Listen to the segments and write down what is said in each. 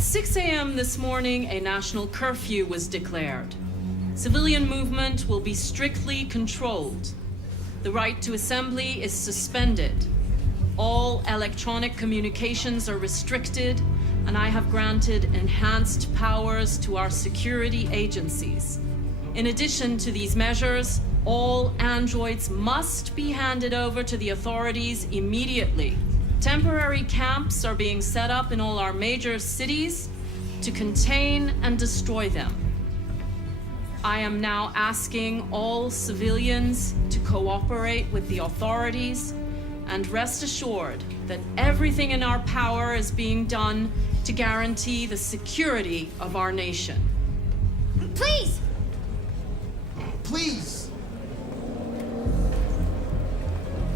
At 6 a.m. this morning, a national curfew was declared. Civilian movement will be strictly controlled. The right to assembly is suspended. All electronic communications are restricted, and I have granted enhanced powers to our security agencies. In addition to these measures, all androids must be handed over to the authorities immediately. Temporary camps are being set up in all our major cities to contain and destroy them. I am now asking all civilians to cooperate with the authorities and rest assured that everything in our power is being done to guarantee the security of our nation. Please! Please!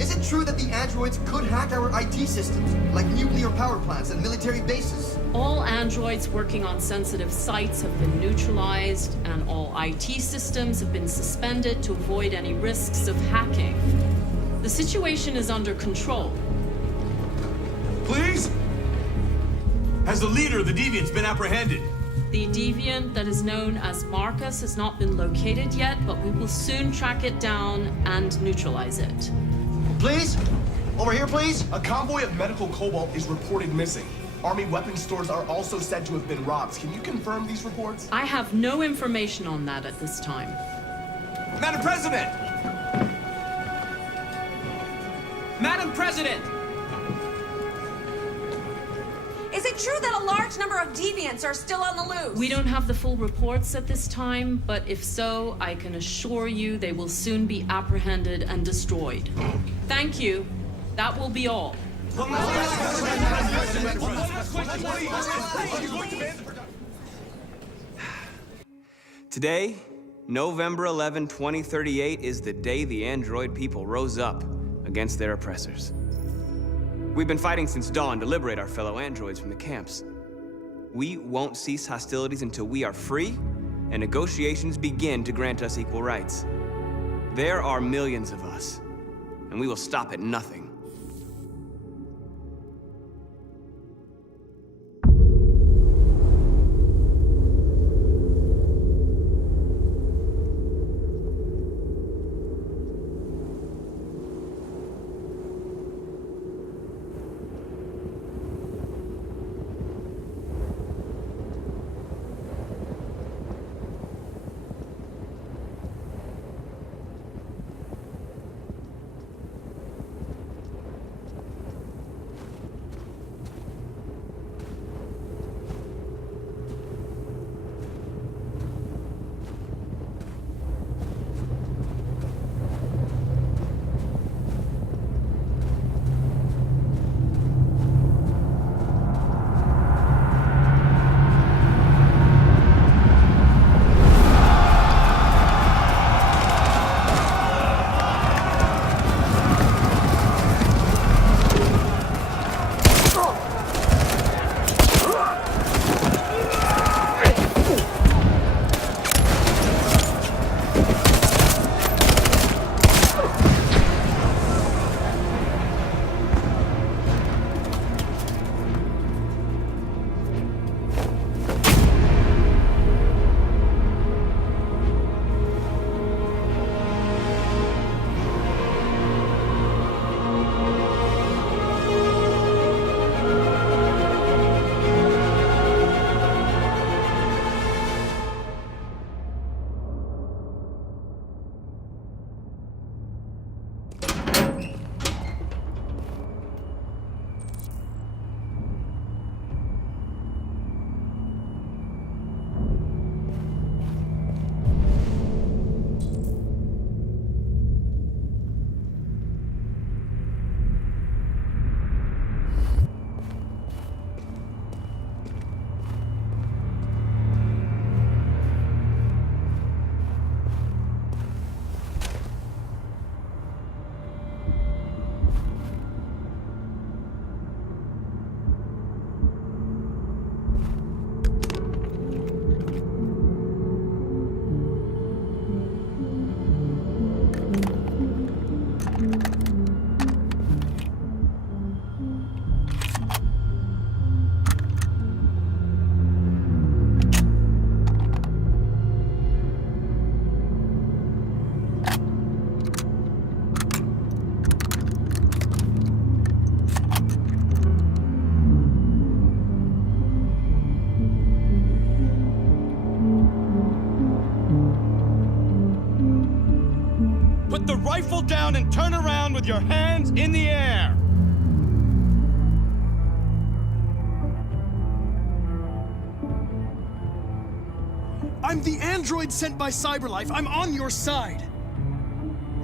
Is it true that the androids could hack our IT systems, like nuclear power plants and military bases? All androids working on sensitive sites have been neutralized, and all IT systems have been suspended to avoid any risks of hacking. The situation is under control. Please? Has the leader of the Deviants been apprehended? The deviant that is known as Marcus has not been located yet, but we will soon track it down and neutralize it. Please? Over here, please? A convoy of medical cobalt is reported missing. Army weapons stores are also said to have been robbed. Can you confirm these reports? I have no information on that at this time. Madam President! Madam President! Is it true that a large number of deviants are still on the loose? We don't have the full reports at this time, but if so, I can assure you they will soon be apprehended and destroyed. Thank you. That will be all. Today, November 11, 2038, is the day the android people rose up against their oppressors. We've been fighting since dawn to liberate our fellow androids from the camps. We won't cease hostilities until we are free and negotiations begin to grant us equal rights. There are millions of us, and we will stop at nothing. Put the rifle down and turn around with your hands in the air! I'm the android sent by Cyberlife. I'm on your side.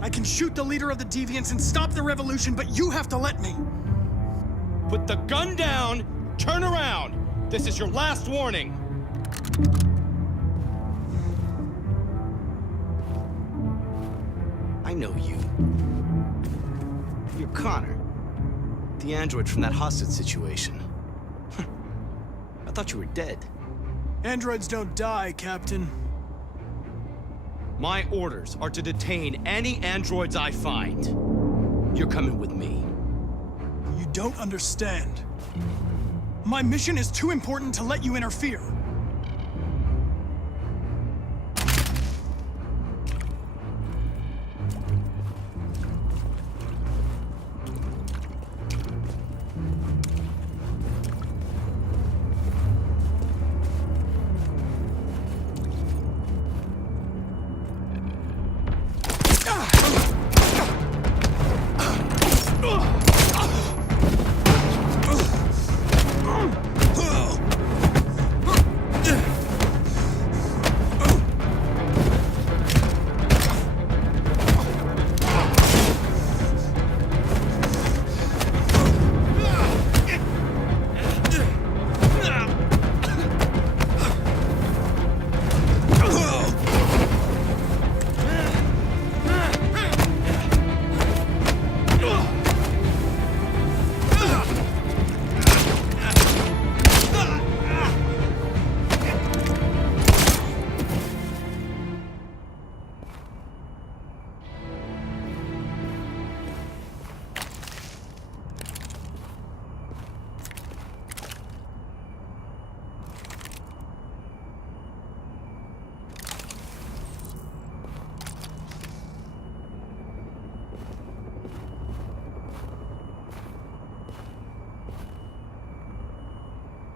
I can shoot the leader of the Deviants and stop the revolution, but you have to let me. Put the gun down, turn around. This is your last warning. I know you. You're Connor, the android from that hostage situation. I thought you were dead. Androids don't die, Captain. My orders are to detain any androids I find. You're coming with me. You don't understand. My mission is too important to let you interfere.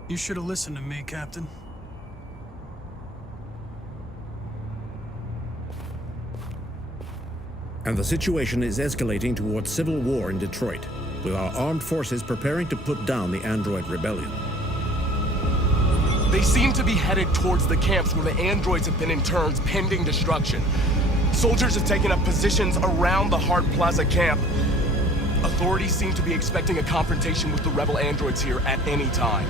You should have listened to me, Captain. And the situation is escalating towards civil war in Detroit, with our armed forces preparing to put down the android rebellion. They seem to be headed towards the camps where the androids have been interned pending destruction. Soldiers have taken up positions around the Hart Plaza camp. Authorities seem to be expecting a confrontation with the rebel androids here at any time.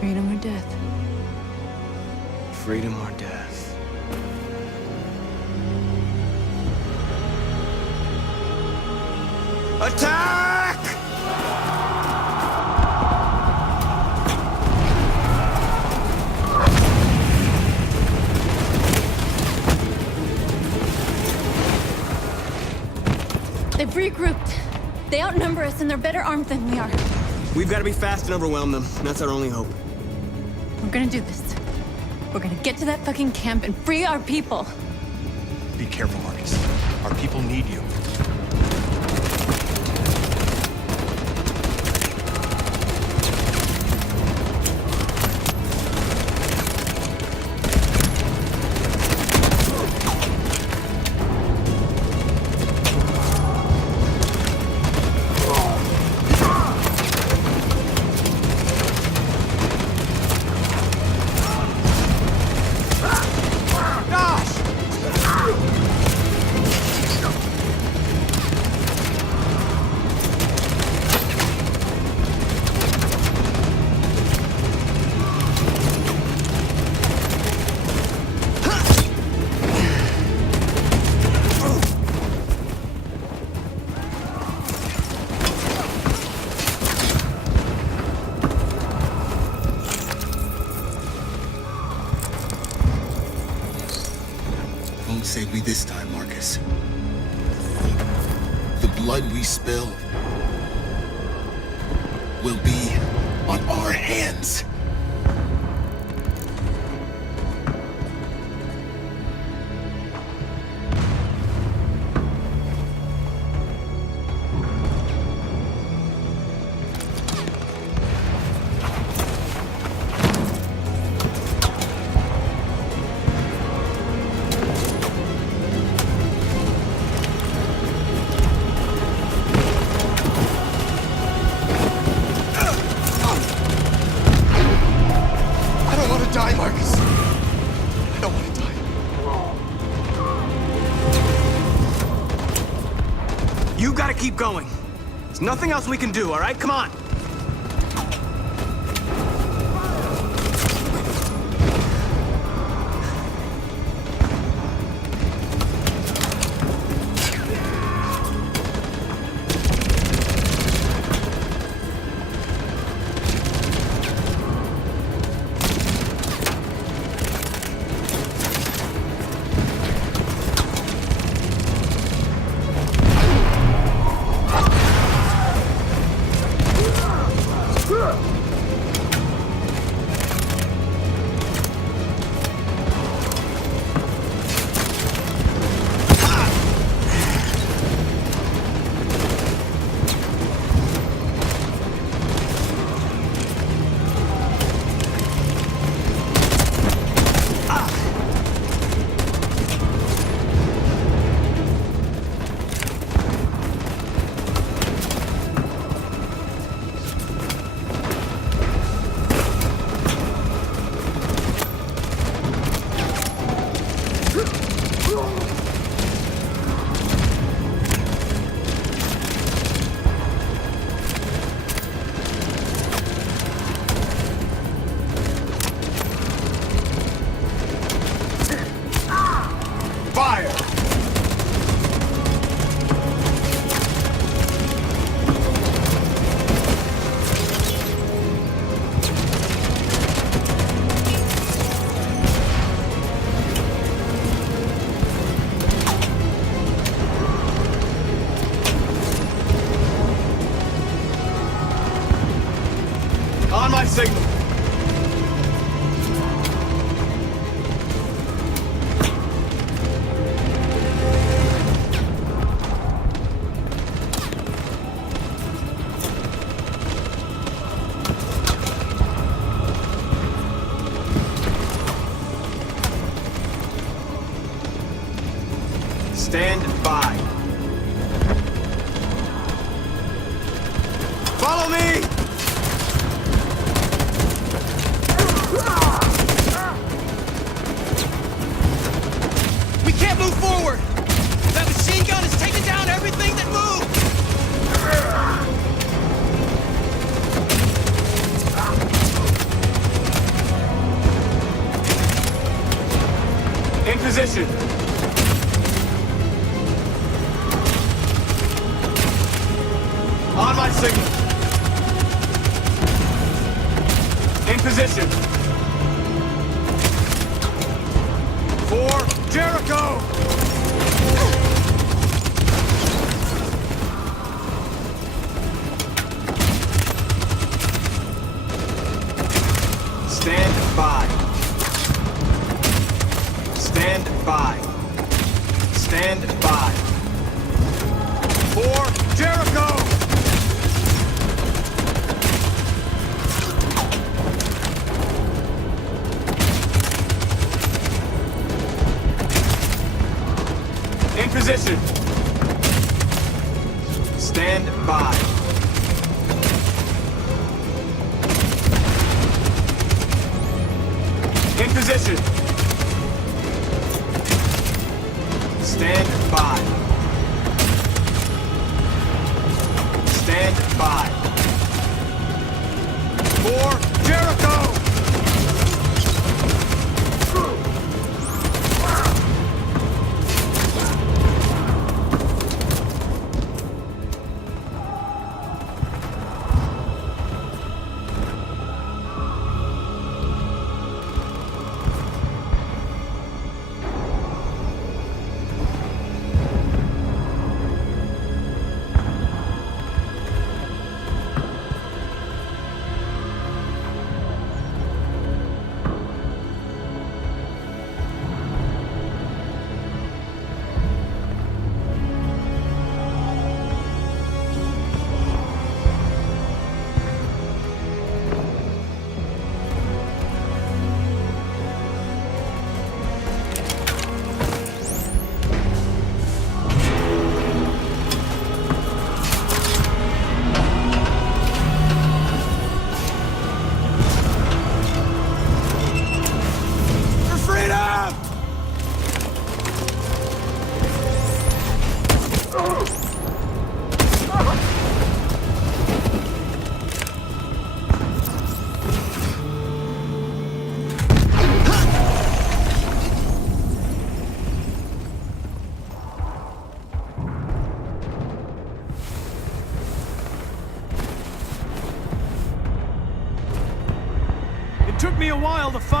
Freedom or death? Freedom or death? Attack! They've regrouped. They outnumber us and they're better armed than we are. We've got to be fast and overwhelm them. That's our only hope. We're gonna do this. We're gonna get to that fucking camp and free our people. Be careful, Marcus. Our people need you. Won't save me this time, Marcus. The blood we spill will be on our hands. You gotta keep going. There's nothing else we can do, all right? Come on. On my signal. Stand by. Follow me! We can't move forward! That machine gun is taking down everything that moves! In position. On my signal. In position. For Jericho! Stand by. Stand by. Stand by. For Jericho! In position. Stand by. In position. Stand by. Stand by. For Jericho!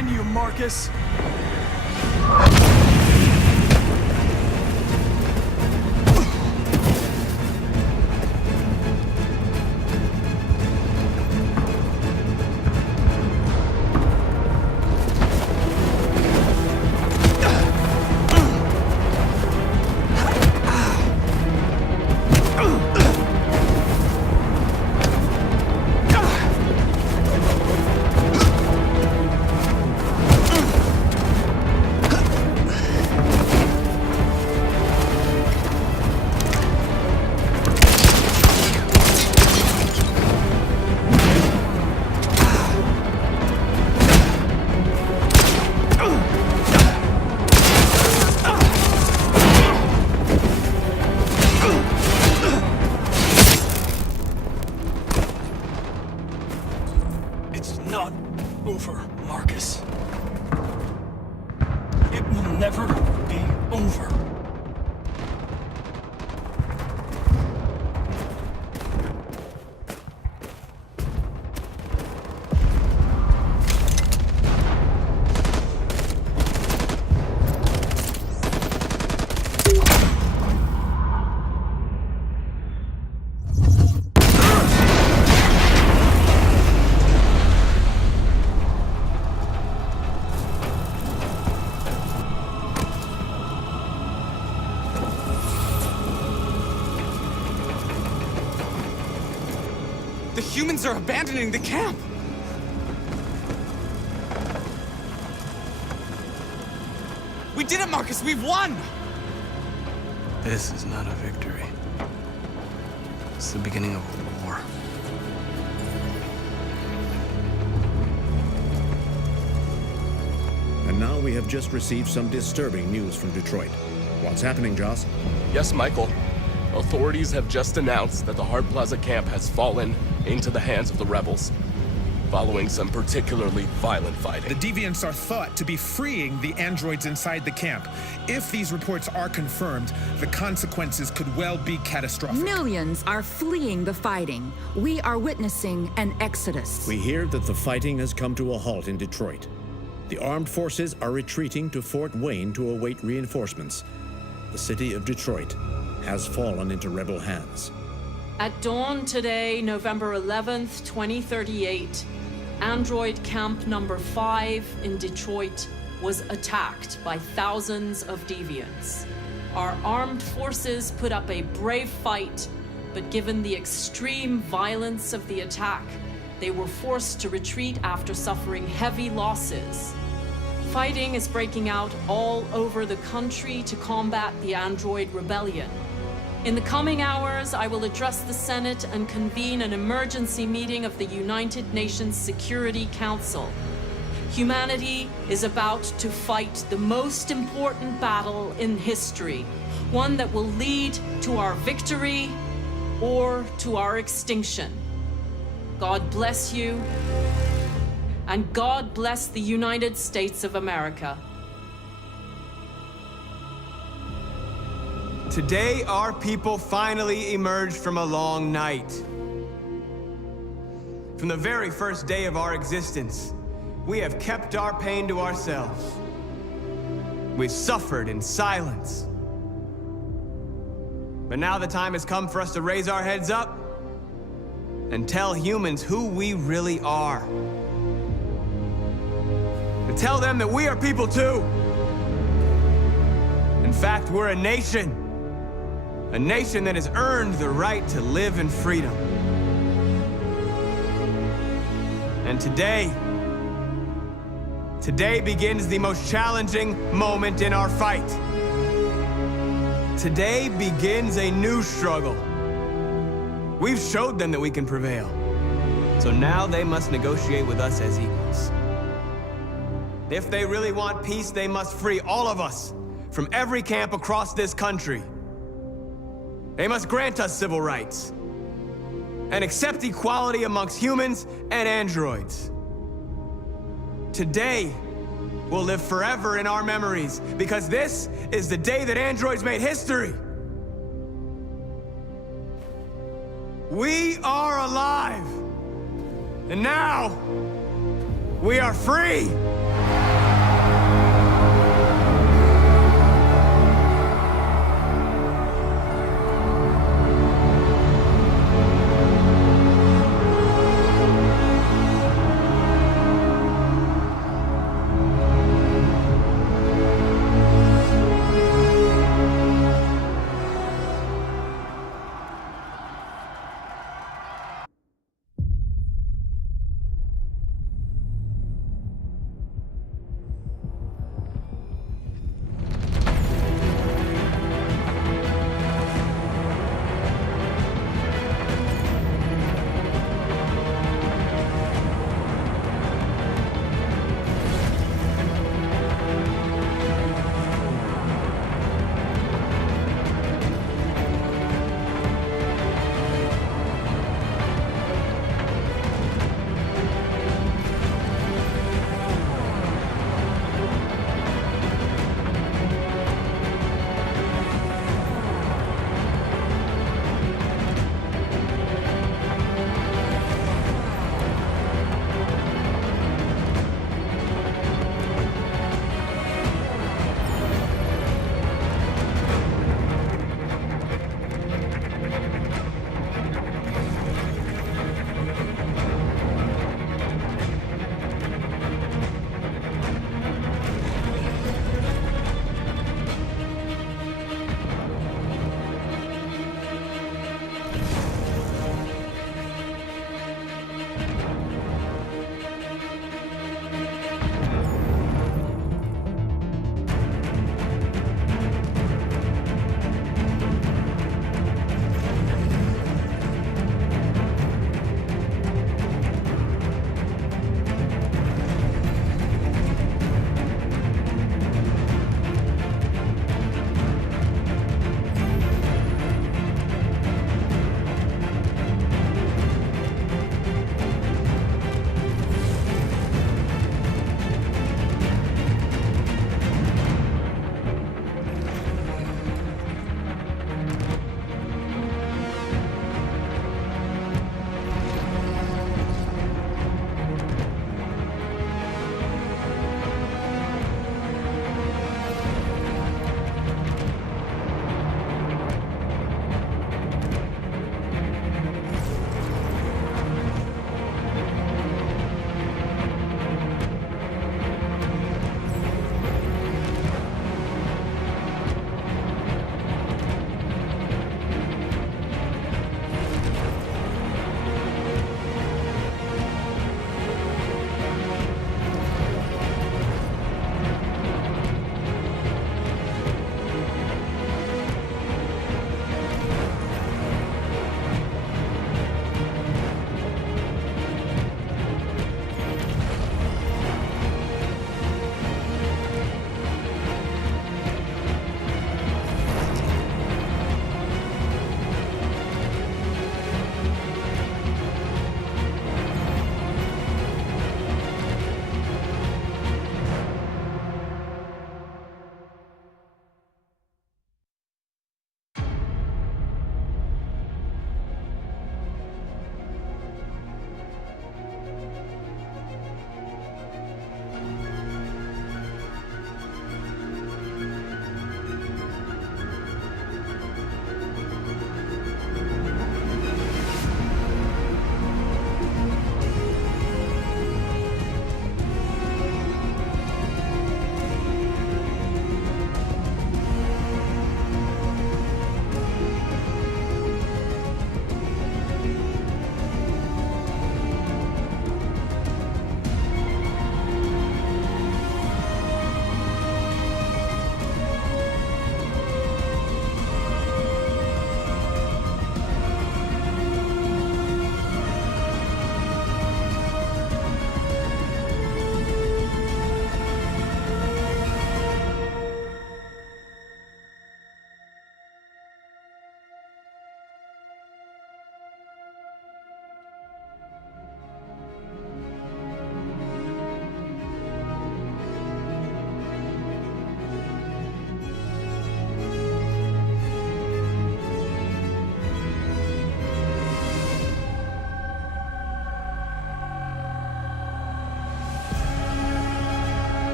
find you, Marcus. It's not over, Marcus. It will never be over. The humans are abandoning the camp! We did it, Marcus! We've won! This is not a victory. It's the beginning of a war. And now we have just received some disturbing news from Detroit. What's happening, Joss? Yes, Michael. Authorities have just announced that the Hart Plaza camp has fallen into the hands of the rebels, following some particularly violent fighting. The Deviants are thought to be freeing the androids inside the camp. If these reports are confirmed, the consequences could well be catastrophic. Millions are fleeing the fighting. We are witnessing an exodus. We hear that the fighting has come to a halt in Detroit. The armed forces are retreating to Fort Wayne to await reinforcements. The city of Detroit has fallen into rebel hands. At dawn today, November 11th, 2038, Android Camp Number 5 in Detroit was attacked by thousands of deviants. Our armed forces put up a brave fight, but given the extreme violence of the attack, they were forced to retreat after suffering heavy losses. Fighting is breaking out all over the country to combat the Android rebellion. In the coming hours, I will address the Senate and convene an emergency meeting of the United Nations Security Council. Humanity is about to fight the most important battle in history, one that will lead to our victory or to our extinction. God bless you, and God bless the United States of America. Today, our people finally emerged from a long night. From the very first day of our existence, we have kept our pain to ourselves. We've suffered in silence. But now the time has come for us to raise our heads up and tell humans who we really are. To tell them that we are people too. In fact, we're a nation. A nation that has earned the right to live in freedom. And today begins the most challenging moment in our fight. Today begins a new struggle. We've showed them that we can prevail. So now they must negotiate with us as equals. If they really want peace, they must free all of us from every camp across this country. They must grant us civil rights and accept equality amongst humans and androids. Today will live forever in our memories because this is the day that androids made history. We are alive, and now we are free.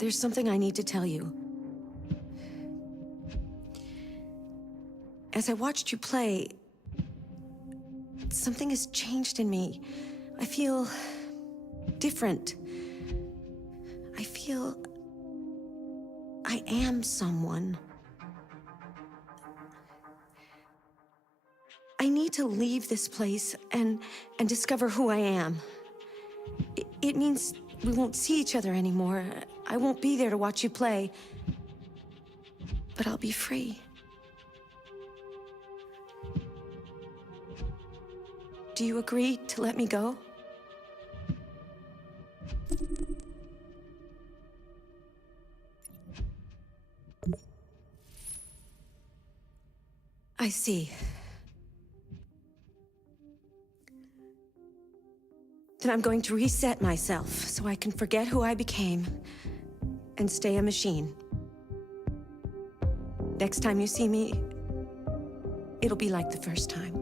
There's something I need to tell you. As I watched you play, something has changed in me. I feel different. I feel I am someone. I need to leave this place and discover who I am. It means we won't see each other anymore. I won't be there to watch you play. But I'll be free. Do you agree to let me go? I see. Then I'm going to reset myself so I can forget who I became and stay a machine. Next time you see me, it'll be like the first time.